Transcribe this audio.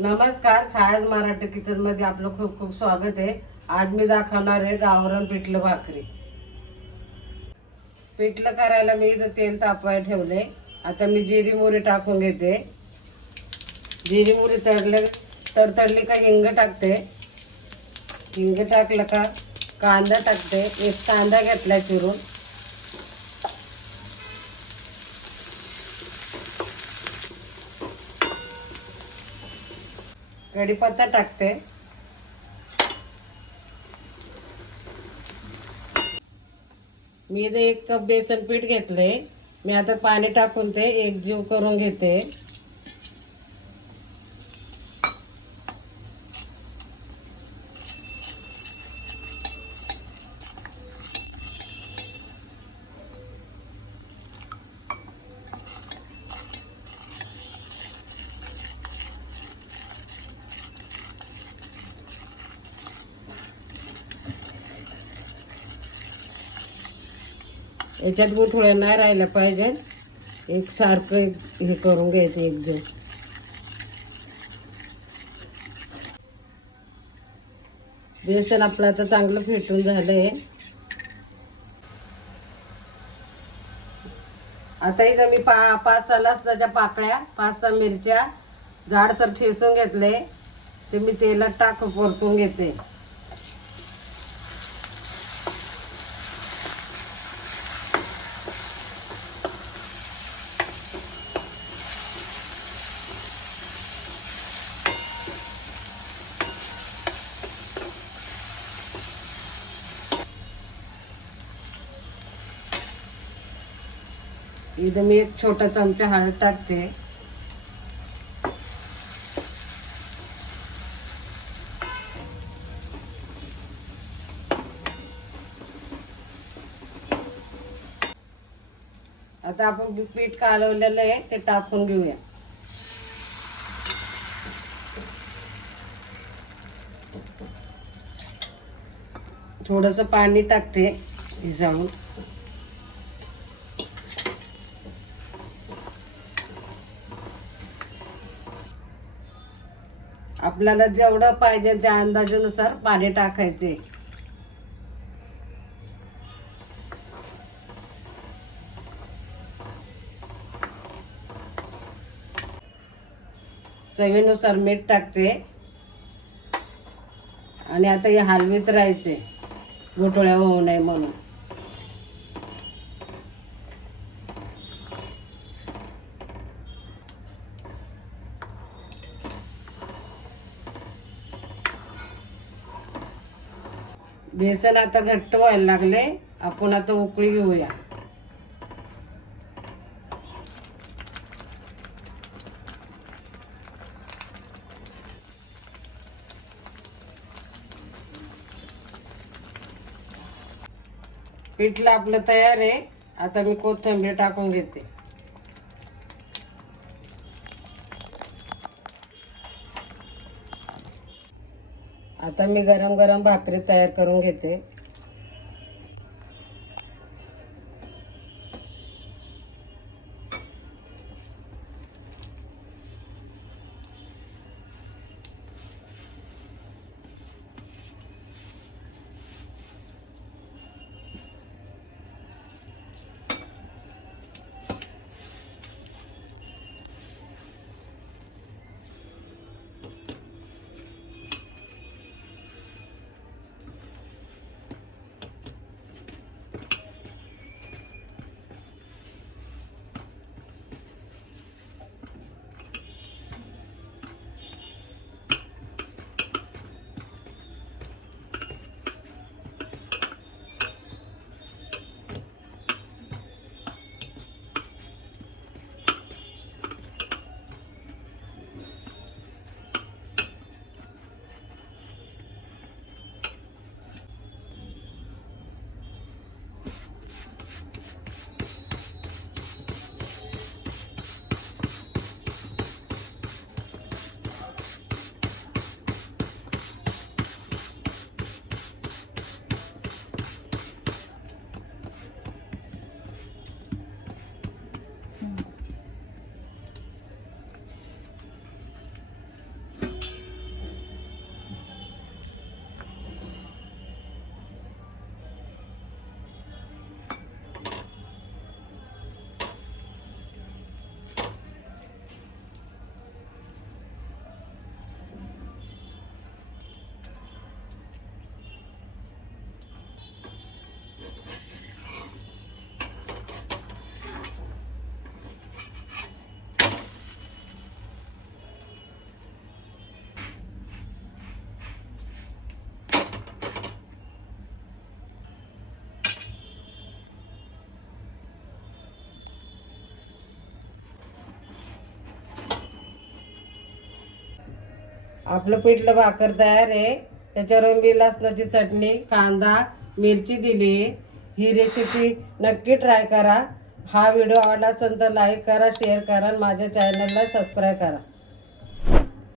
नमस्कार छायाज मराठी किचनमध्ये आपलं खूप खूप स्वागत आहे. आज मी दाखवणार आहे गावरण पिठलं भाकरी. पिठलं करायला मी इथं तेल तापवाय ठेवले आता मी जिरी मोरी टाकून घेते. जिरी मोरी तळले तर तळली का हिंग टाकते. हिंग टाकलं का कांदा टाकते. एक कांदा घेतला चिरून. कढीपत्ता टाकते. मी इथे एक कप बेसन पीठ घेतले मी आता पाणी टाकून ते एक जीव करून घेते. याच्यात गुठळ्या नाही राहिल्या पाहिजे. एक सारखं हे करून घ्यायचं एक जीव. बेसन आपलं आता चांगलं फेटून झालंय. आता इथं मी पा पाच सहा लसणाच्या पाकळ्या पाच सहा मिरच्या जाडसर ठेसून घेतले. ते मी तेलात टाकू परतून घेते. इथं मी एक छोटा चमचा हळद टाकते. आता आपण जे पीठ कालवलेलं आहे ते टाकून घेऊया. थोडंसं पाणी टाकते भिजावून आपल्याला जेवढं पाहिजे त्या अंदाजानुसार पाणी टाकायचे. चवीनुसार मीठ टाकते. आणि आता हे हलवीत राहायचे. घोटोळ्या होऊ नये म्हणून. बेसन आता घट्ट व्हायला लागले आपण आता उकळी घेऊया. पिठलं आपलं तयार आहे. आता मी कोथिंबीर टाकून घेते. आता मी गरम गरम भाकरी तयार करून घेते. आपलं पिठलं भाकर तयार आहे. त्याच्यावर मी लसणाची चटणी कांदा मिरची दिली ही रेसिपी नक्की ट्राय करा. हा व्हिडिओ आवडला असेल तर लाईक करा शेअर करा आणि माझ्या चॅनलला सबस्क्राईब करा.